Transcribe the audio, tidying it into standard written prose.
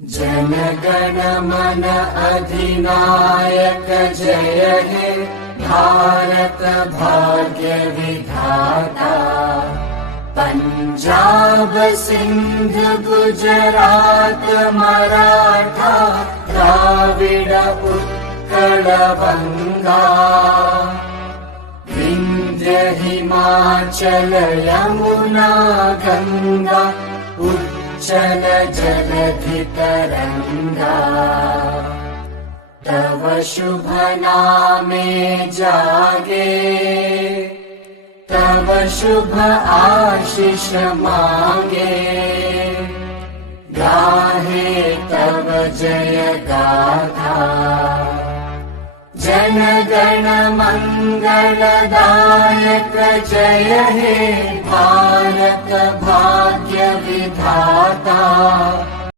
जन गण मन अधिनायक जय हे भारत भाग्य विधाता। पंजाब सिंध गुजरात मराठा द्राविड उत्कल बंगा। विंध्य हिमाचल यमुना गंगा उच्चल जलधि तरंगा। तव शुभ नामे जागे तव शुभ आशीष मांगे। गाहे तव जय गाथा जन गण मंगलदायक जय हे भारत भाग्य विधाता।